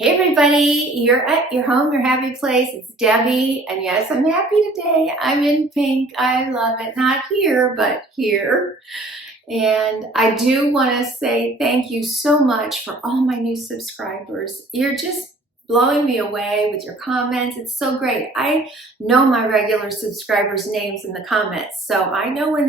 Hey everybody, you're at your home, your happy place. It's Debbie, and yes, I'm happy today. I'm in pink. I love it. Not here, but here. And I do want to say thank you so much for all my new subscribers. You're just blowing me away with your comments. It's so great. I know my regular subscribers' names in the comments, so I know when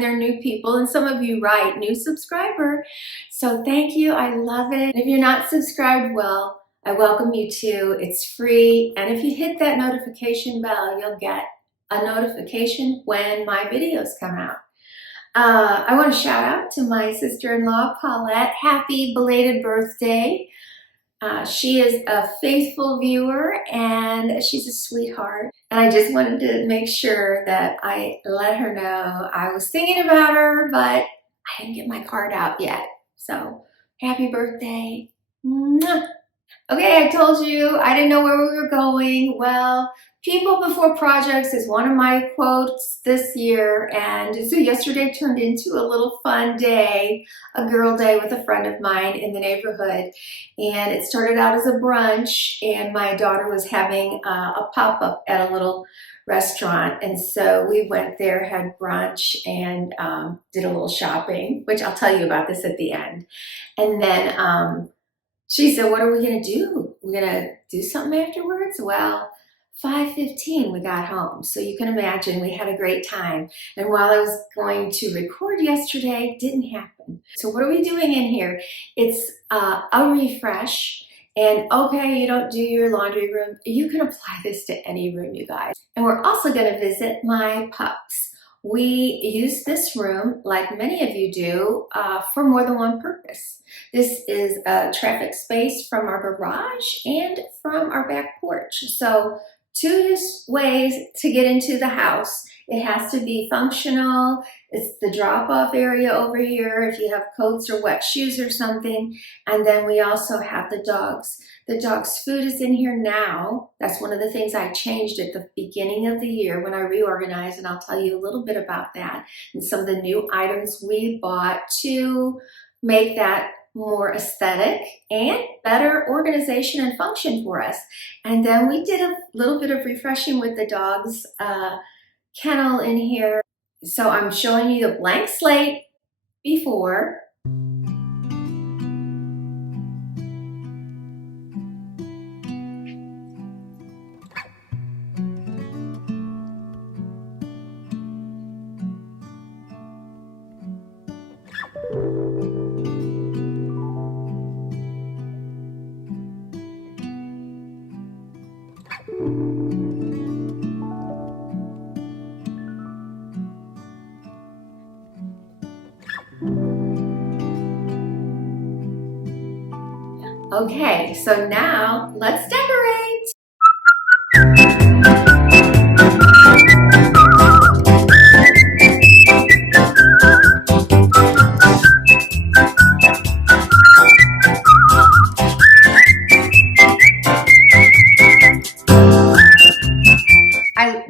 they're new people, and some of you write new subscriber. So thank you. I love it. If you're not subscribed, well, I welcome you to. It's free, and if you hit that notification bell, you'll get a notification when my videos come out. I want to shout out to my sister-in-law, Paulette. Happy belated birthday. She is a faithful viewer and she's a sweetheart. And I just wanted to make sure that I let her know I was thinking about her, but I didn't get my card out yet. So happy birthday. Mwah. Okay, I told you I didn't know where we were going. Well, people before projects is one of my quotes this year, and so yesterday turned into a little fun day, a girl day with a friend of mine in the neighborhood, and it started out as a brunch, and my daughter was having a pop-up at a little restaurant, and so we went there, had brunch, and did a little shopping, which I'll tell you about this at the end. And then she said, what are we going to do? We're going to do something afterwards? Well, 5:15 we got home. So you can imagine we had a great time. And while I was going to record yesterday, it didn't happen. So what are we doing in here? It's a refresh. And okay, you don't do your laundry room. You can apply this to any room, you guys. And we're also going to visit my pups. We use this room, like many of you do, for more than one purpose. This is a traffic space from our garage and from our back porch. So two ways to get into the house. It has to be functional. It's the drop-off area over here if you have coats or wet shoes or something. And then we also have the dogs. The dog's food is in here now. That's one of the things I changed at the beginning of the year when I reorganized, and I'll tell you a little bit about that and some of the new items we bought to make that more aesthetic and better organization and function for us. And then we did a little bit of refreshing with the dog's kennel in here. So I'm showing you the blank slate before. Okay, so now let's decorate.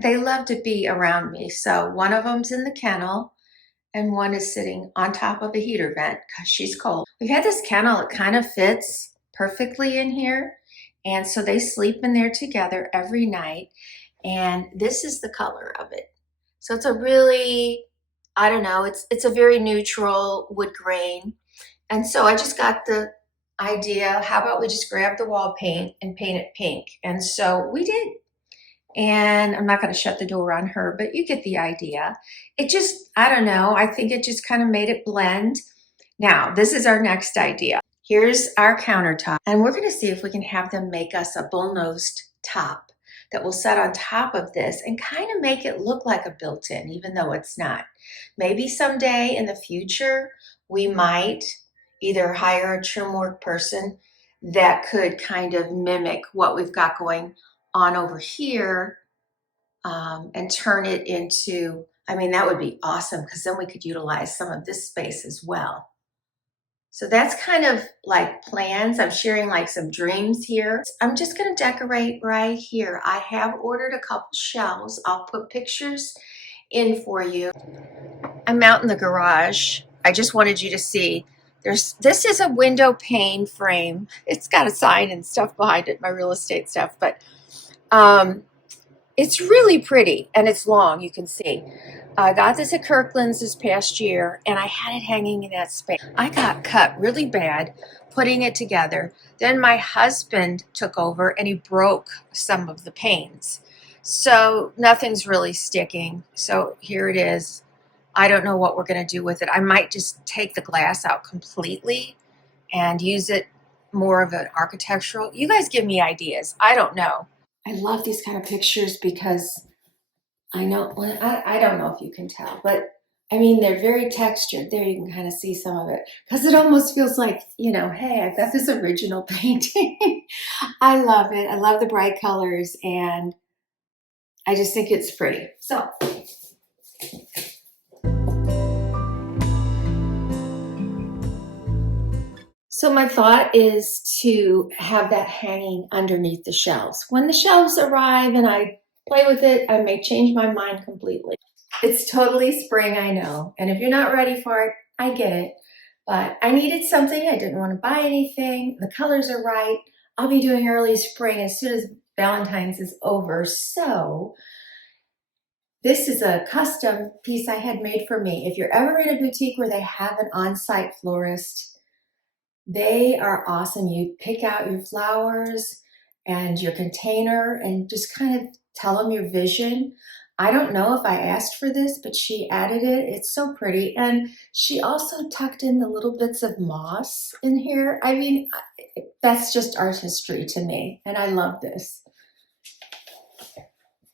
They love to be around me. So one of them's in the kennel and one is sitting on top of a heater vent because she's cold. We've had this kennel, it kind of fits perfectly in here. And so they sleep in there together every night. And this is the color of it. So it's a really, I don't know, it's a very neutral wood grain. And so I just got the idea, how about we just grab the wall paint and paint it pink? And so we did. And I'm not going to shut the door on her, but you get the idea. It just, I don't know, I think it just kind of made it blend. Now, this is our next idea. Here's our countertop, and we're going to see if we can have them make us a bull-nosed top that will set on top of this and kind of make it look like a built-in, even though it's not. Maybe someday in the future, we might either hire a trim work person that could kind of mimic what we've got going on over here and turn it into, I mean, that would be awesome because then we could utilize some of this space as well. So that's kind of like plans. I'm sharing like some dreams here. I'm just going to decorate right here. I have ordered a couple shelves. I'll put pictures in for you. I'm out in the garage. I just wanted you to see This is a window pane frame. It's got a sign and stuff behind it, my real estate stuff, but it's really pretty and it's long, you can see. I got this at Kirkland's this past year and I had it hanging in that space. I got cut really bad putting it together. Then my husband took over and he broke some of the panes. So nothing's really sticking. So here it is. I don't know what we're going to do with it. I might just take the glass out completely and use it more of an architectural. You guys give me ideas. I don't know. I love these kind of pictures because I know, well, I don't know if you can tell, but I mean, they're very textured. There you can kind of see some of it because it almost feels like, you know, hey, I've got this original painting. I love it. I love the bright colors and I just think it's pretty. So my thought is to have that hanging underneath the shelves. When the shelves arrive and I play with it, I may change my mind completely. It's totally spring, I know. And if you're not ready for it, I get it. But I needed something. I didn't want to buy anything. The colors are right. I'll be doing early spring as soon as Valentine's is over. So this is a custom piece I had made for me. If you're ever in a boutique where they have an on-site florist, they are awesome. You pick out your flowers and your container and just kind of tell them your vision. I don't know if I asked for this, but she added it. It's so pretty. And she also tucked in the little bits of moss in here. I mean, that's just art history to me. And I love this.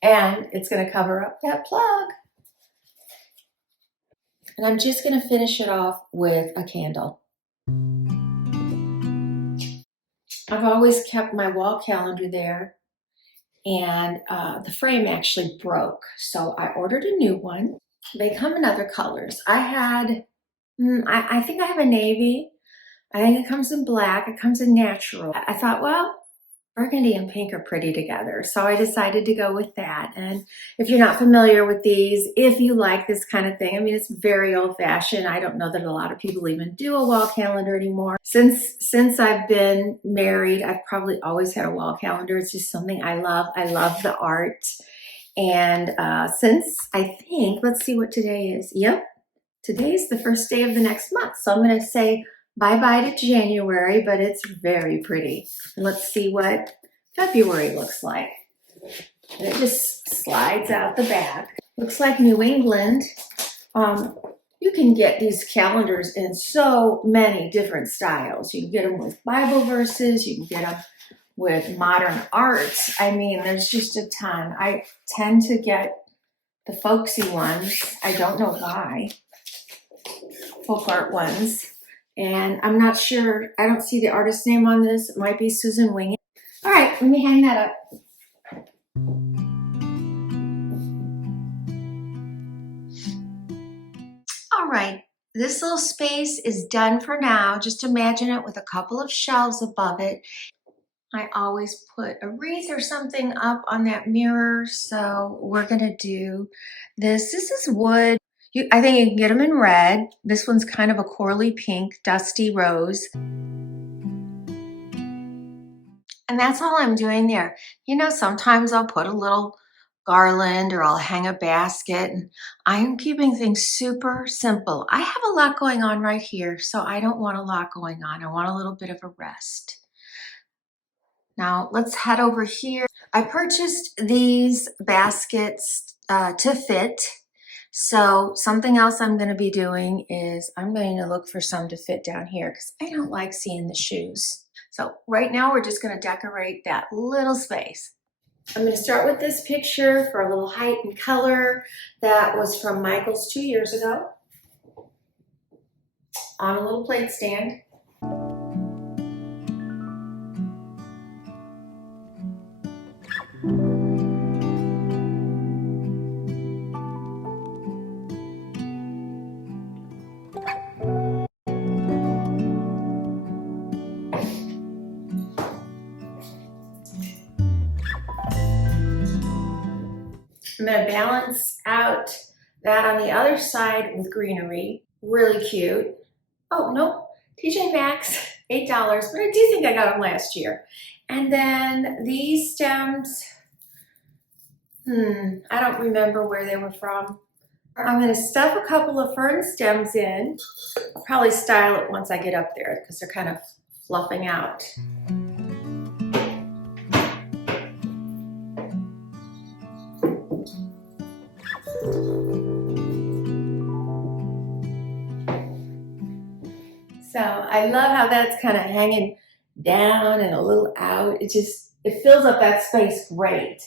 And it's going to cover up that plug. And I'm just going to finish it off with a candle. I've always kept my wall calendar there. And the frame actually broke. So I ordered a new one. They come in other colors. I think I have a navy. I think it comes in black. It comes in natural. I thought, well, burgundy and pink are pretty together. So I decided to go with that. And if you're not familiar with these, if you like this kind of thing, I mean, it's very old fashioned. I don't know that a lot of people even do a wall calendar anymore. Since I've been married, I've probably always had a wall calendar. It's just something I love. I love the art. And since I think, let's see what today is. Yep, today's the first day of the next month. So I'm going to say bye-bye to January, but it's very pretty. Let's see what February looks like. And it just slides out the back. Looks like New England. You can get these calendars in so many different styles. You can get them with Bible verses. You can get them with modern art. I mean, there's just a ton. I tend to get the folksy ones. I don't know why. Folk art ones. And I'm not sure, I don't see the artist name on this. It might be Susan Wing. All right, let me hang that up. All right, this little space is done for now. Just imagine it with a couple of shelves above it. I always put a wreath or something up on that mirror. So we're gonna do this. This is wood. I think you can get them in red. This one's kind of a corally pink, dusty rose. And that's all I'm doing there. You know, sometimes I'll put a little garland or I'll hang a basket. And I'm keeping things super simple. I have a lot going on right here, so I don't want a lot going on. I want a little bit of a rest. Now let's head over here. I purchased these baskets to fit. So something else I'm going to be doing is I'm going to look for some to fit down here because I don't like seeing the shoes. So right now we're just going to decorate that little space. I'm going to start with this picture for a little height and color that was from Michael's 2 years ago on a little plate stand. I'm going to balance out that on the other side with greenery. Really cute. Oh, nope. TJ Maxx, $8, but I do think I got them last year. And then these stems, I don't remember where they were from. I'm gonna stuff a couple of fern stems in. Probably style it once I get up there because they're kind of fluffing out. So I love how that's kind of hanging down and a little out. It fills up that space great.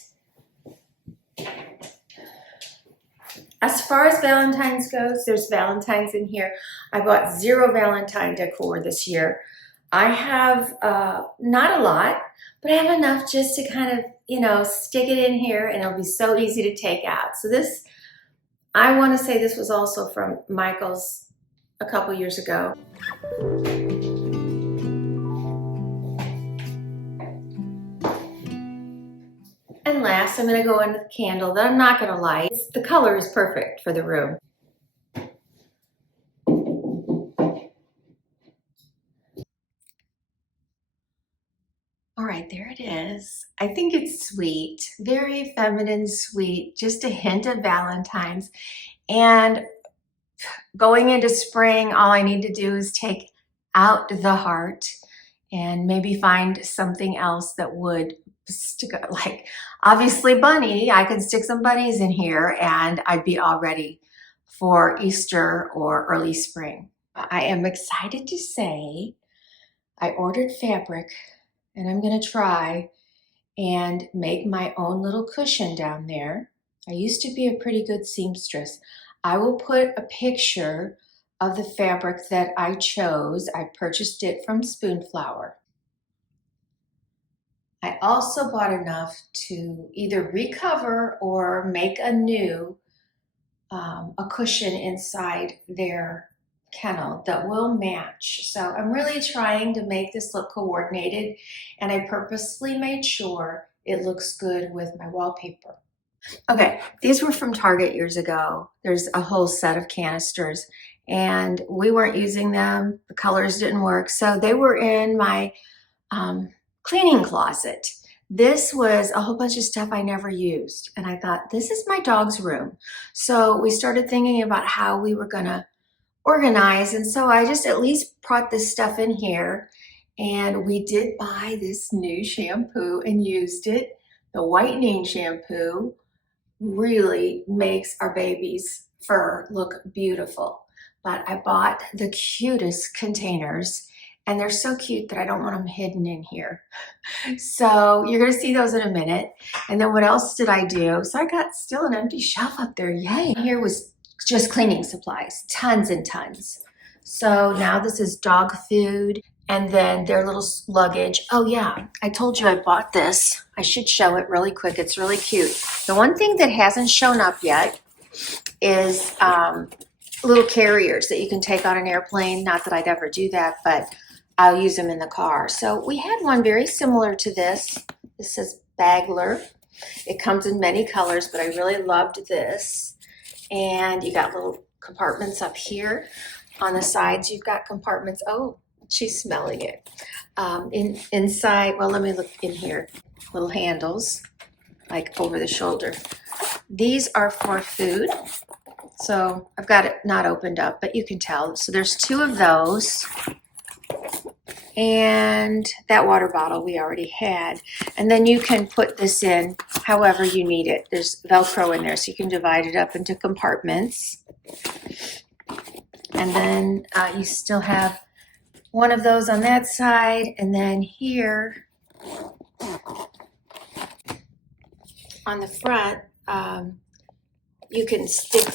As far as Valentine's goes, there's Valentines in here. I bought 0 Valentine decor this year. I have not a lot, but I have enough just to kind of, you know, stick it in here and it'll be so easy to take out. So this, I want to say this was also from Michael's a couple years ago. And last, I'm going to go in with a candle that I'm not going to light. The color is perfect for the room. All right, there it is. I think it's sweet, very feminine sweet, just a hint of Valentine's. And going into spring, all I need to do is take out the heart and maybe find something else that would stick, like obviously bunny. I could stick some bunnies in here and I'd be all ready for Easter or early spring. I am excited to say I ordered fabric and I'm gonna try and make my own little cushion down there. I used to be a pretty good seamstress. I will put a picture of the fabric that I chose. I purchased it from Spoonflower. I also bought enough to either recover or make a new a cushion inside their kennel that will match. So I'm really trying to make this look coordinated, and I purposely made sure it looks good with my wallpaper. Okay, these were from Target years ago. There's a whole set of canisters and we weren't using them. The colors didn't work. So they were in my cleaning closet. This was a whole bunch of stuff I never used. And I thought, this is my dog's room. So we started thinking about how we were gonna organize. And so I just at least brought this stuff in here. And we did buy this new shampoo and used it. The whitening shampoo really makes our baby's fur look beautiful. But I bought the cutest containers and they're so cute that I don't want them hidden in here. So you're gonna see those in a minute. And then what else did I do? So I got still an empty shelf up there, yay. Here was just cleaning supplies, tons and tons. So now this is dog food and then their little luggage. Oh yeah, I told you I bought this. I should show it really quick, it's really cute. The one thing that hasn't shown up yet is little carriers that you can take on an airplane. Not that I'd ever do that, but I'll use them in the car. So we had one very similar to this. This says Bagler. It comes in many colors, but I really loved this. And you got little compartments up here. On the sides, you've got compartments. Oh, she's smelling it. Inside, well, let me look in here. Little handles, like over the shoulder. These are for food. So I've got it not opened up, but you can tell. So there's 2 of those. And that water bottle we already had. And then you can put this in however you need it. There's Velcro in there, so you can divide it up into compartments. And then you still have one of those on that side. And then here on the front, you can stick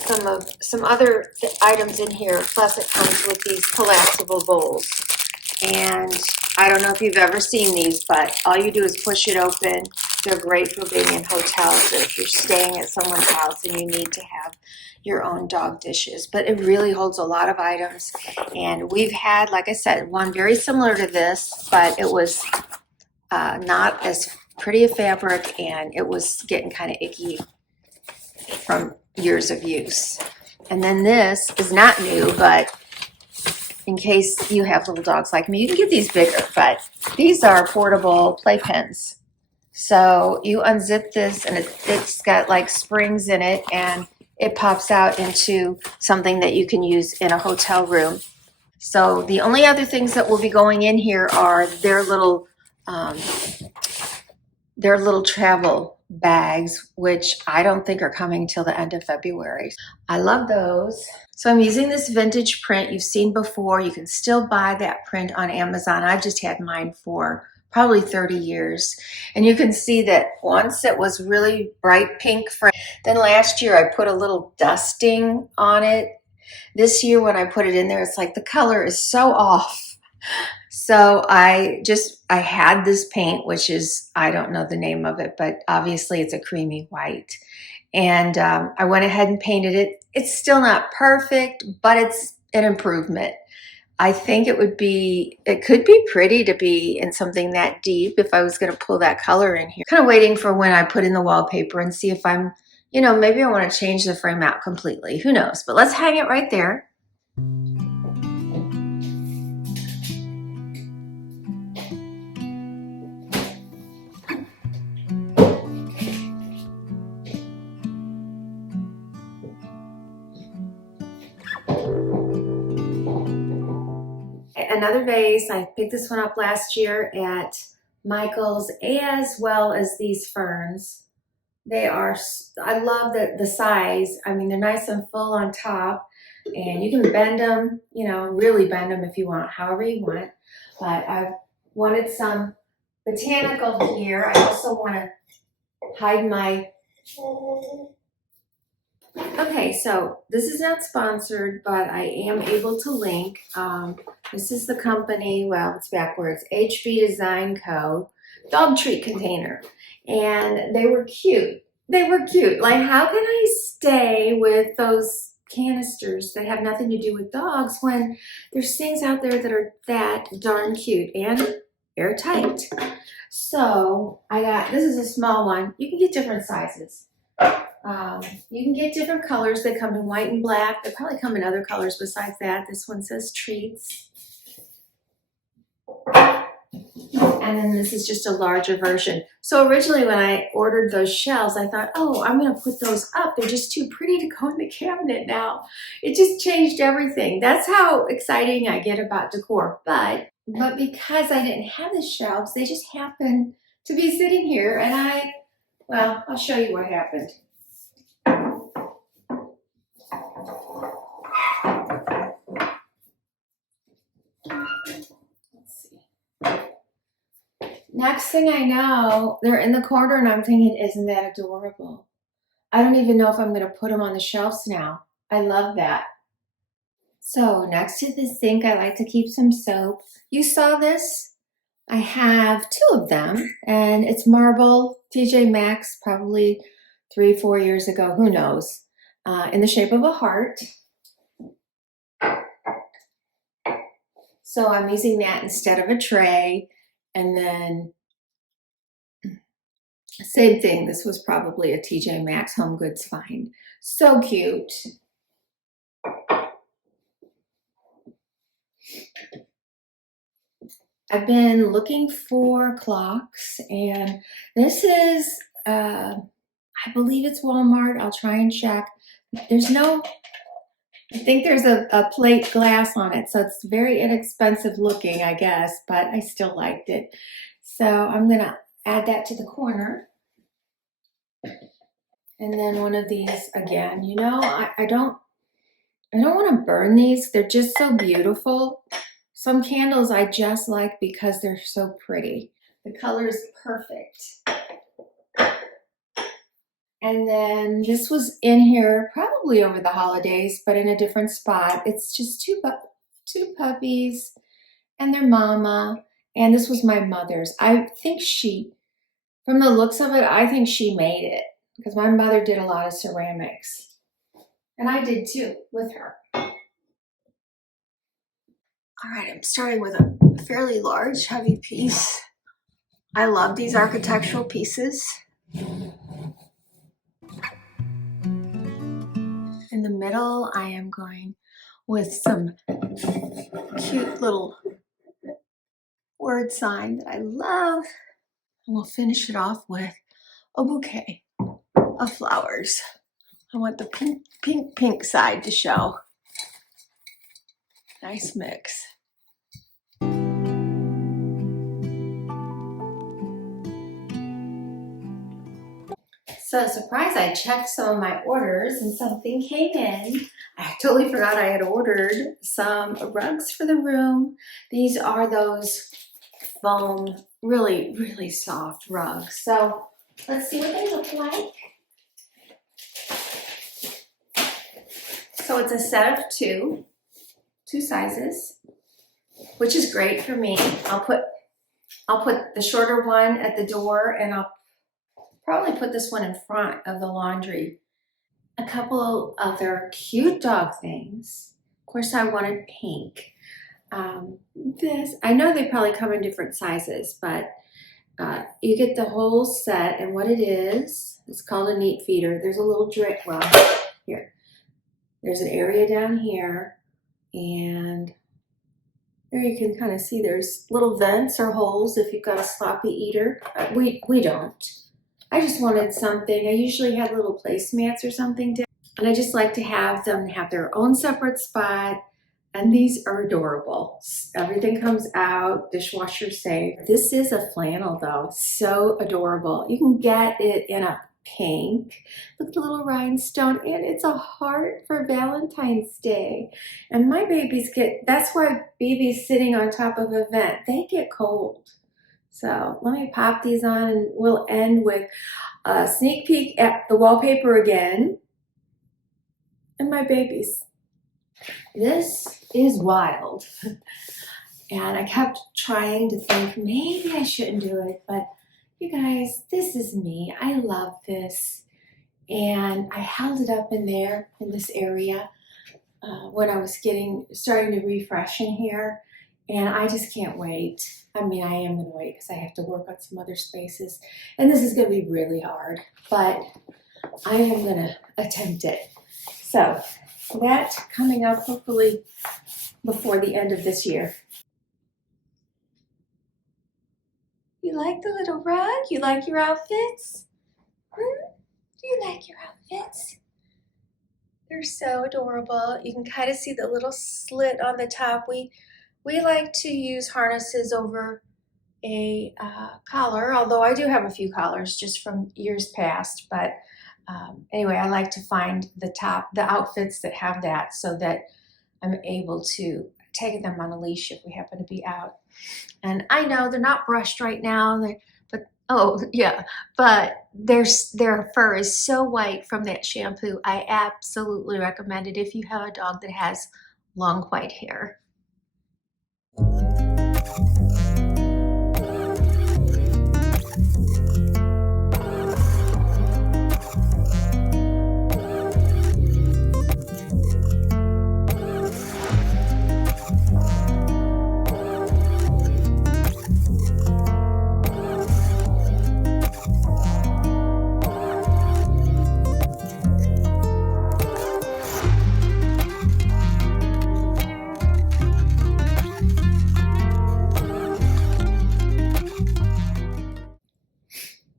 some other items in here. Plus it comes with these collapsible bowls. And I don't know if you've ever seen these, but all you do is push it open. They're great for being in hotels or if you're staying at someone's house and you need to have your own dog dishes. But it really holds a lot of items. And we've had, like I said, one very similar to this, but it was not as pretty a fabric and it was getting kind of icky from years of use. And then this is not new, but in case you have little dogs like me. You can get these bigger, but these are portable playpens. So you unzip this and it's got like springs in it, and it pops out into something that you can use in a hotel room. So the only other things that will be going in here are um, their little travel bags, which I don't think are coming till the end of February. I love those. So I'm using this vintage print you've seen before. You can still buy that print on Amazon. I've just had mine for probably 30 years. And you can see that once it was really bright pink. Then last year I put a little dusting on it. This year when I put it in there, it's like the color is so off. So I had this paint, which is, I don't know the name of it, but obviously it's a creamy white. And I went ahead and painted it. It's still not perfect, but it's an improvement. I think it could be pretty to be in something that deep if I was going to pull that color in here. Kind of waiting for when I put in the wallpaper and see if I'm, maybe I want to change the frame out completely. Who knows? But let's hang it right there. Another vase, I picked this one up last year at Michael's, as well as these ferns. I love the size. I mean, they're nice and full on top, and you can bend them, really bend them if you want, however you want. But I wanted some botanical here. I also want to hide my... Okay, so this is not sponsored, but I am able to link. This is the company, well, it's backwards, HB Design Co. Dog treat container. And they were cute. They were cute. Like, how can I stay with those canisters that have nothing to do with dogs when there's things out there that are that darn cute and airtight? So this is a small one. You can get different sizes. You can get different colors. They come in white and black. They probably come in other colors besides that. This one says treats. And then this is just a larger version. So originally when I ordered those shelves, I thought, oh, I'm going to put those up. They're just too pretty to go in the cabinet now. It just changed everything. That's how exciting I get about decor. But because I didn't have the shelves, they just happened to be sitting here. And I'll show you what happened. Next thing I know, they're in the corner and I'm thinking, isn't that adorable? I don't even know if I'm going to put them on the shelves now. I love that. So next to the sink, I like to keep some soap. You saw this? I have 2 of them, and it's marble, TJ Maxx, probably 3-4 years ago, who knows, in the shape of a heart. So I'm using that instead of a tray. And then same thing, this was probably a TJ Maxx Home Goods find. So cute. I've been looking for clocks, and this is, I believe it's Walmart. I'll try and check. I think there's a plate glass on it, so it's very inexpensive looking, I guess, but I still liked it. So I'm gonna add that to the corner. And then one of these again. I don't want to burn these. They're just so beautiful. Some candles I just like because they're so pretty. The color is perfect. And then this was in here probably over the holidays, but in a different spot. It's just two puppies and their mama. And this was my mother's. I think from the looks of it, I think she made it because my mother did a lot of ceramics. And I did too with her. All right, I'm starting with a fairly large, heavy piece. I love these architectural pieces. In the middle, I am going with some cute little word sign that I love. And we'll finish it off with a bouquet of flowers. I want the pink, pink, pink side to show. Nice mix. So surprise, I checked some of my orders and something came in. I totally forgot I had ordered some rugs for the room. These are those foam, really, really soft rugs. So let's see what they look like. So it's a set of two sizes, which is great for me. I'll put the shorter one at the door, and I'll probably put this one in front of the laundry. A couple other cute dog things. Of course, I wanted pink. This, I know they probably come in different sizes, but you get the whole set, and what it is, it's called a neat feeder. There's a little drip, well, here. There's an area down here, and there you can kind of see there's little vents or holes if you've got a sloppy eater. We don't. I just wanted something. I usually have little placemats or something down, and I just like to have them have their own separate spot. And these are adorable. Everything comes out, dishwasher safe. This is a flannel though, so adorable. You can get it in a pink. Look at the little rhinestone, and it's a heart for Valentine's Day. And my babies that's why babies sitting on top of a vent, they get cold. So let me pop these on, and we'll end with a sneak peek at the wallpaper again. And my babies. This is wild. And I kept trying to think, maybe I shouldn't do it, but you guys, this is me. I love this. And I held it up in there, in this area, when I was starting to refresh in here. And I just can't wait. I mean, I am gonna wait because I have to work on some other spaces. And this is gonna be really hard, but I am gonna attempt it. So that coming up hopefully before the end of this year. You like the little rug? You like your outfits? Do you like your outfits? They're so adorable. You can kind of see the little slit on the top. We like to use harnesses over a collar, although I do have a few collars just from years past, but anyway, I like to find the outfits that have that so that I'm able to take them on a leash if we happen to be out. And I know they're not brushed right now, but their fur is so white from that shampoo. I absolutely recommend it if you have a dog that has long white hair.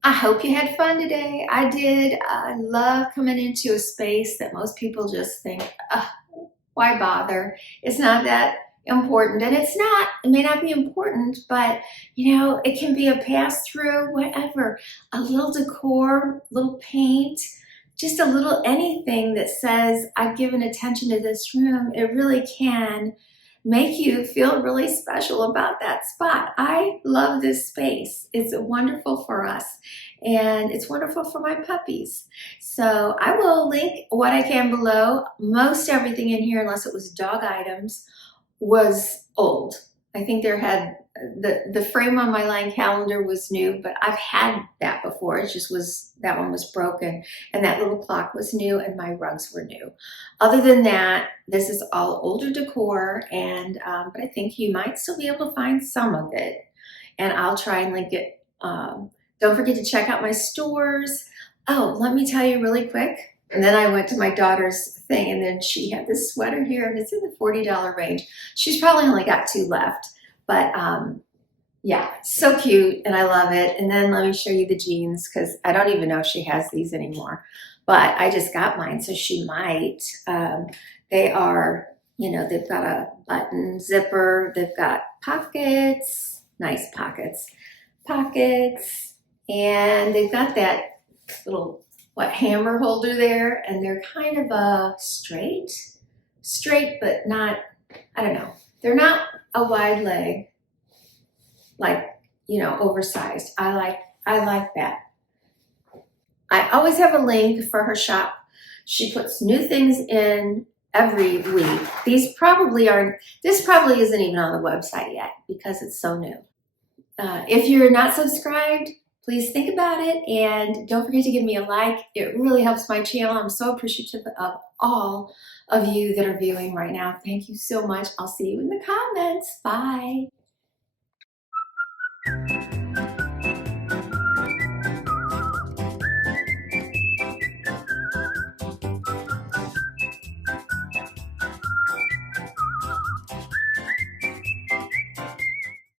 I hope you had fun today. I did. I love coming into a space that most people just think, why bother? It's not that important. And it's not, it may not be important, but you know, it can be a pass through, whatever. A little decor, little paint, just a little anything that says, I've given attention to this room. It really can make you feel really special about that spot. I love this space. It's wonderful for us, and it's wonderful for my puppies. So I will link what I can below. Most everything in here, unless it was dog items, was old. I think the frame on my line calendar was new, but I've had that before. It just was, that one was broken, and that little clock was new, and my rugs were new. Other than that, this is all older decor, and but I think you might still be able to find some of it, and I'll try and link it. Don't forget to check out my stores. Oh, let me tell you really quick. And then I went to my daughter's thing, and then she had this sweater here, and it's in the $40 range. She's probably only got 2 left, but yeah, so cute, and I love it. And then let me show you the jeans, because I don't even know if she has these anymore, but I just got mine, so she might. They are, you know, they've got a button zipper, they've got pockets, nice pockets, and they've got that little, what, hammer holder there, and they're kind of a straight, but not, I don't know. They're not a wide leg, like, you know, oversized. I like that. I always have a link for her shop. She puts new things in every week. These probably aren't, this probably isn't even on the website yet because it's so new. If you're not subscribed, please think about it, and don't forget to give me a like. It really helps my channel. I'm so appreciative of all of you that are viewing right now. Thank you so much. I'll see you in the comments. Bye.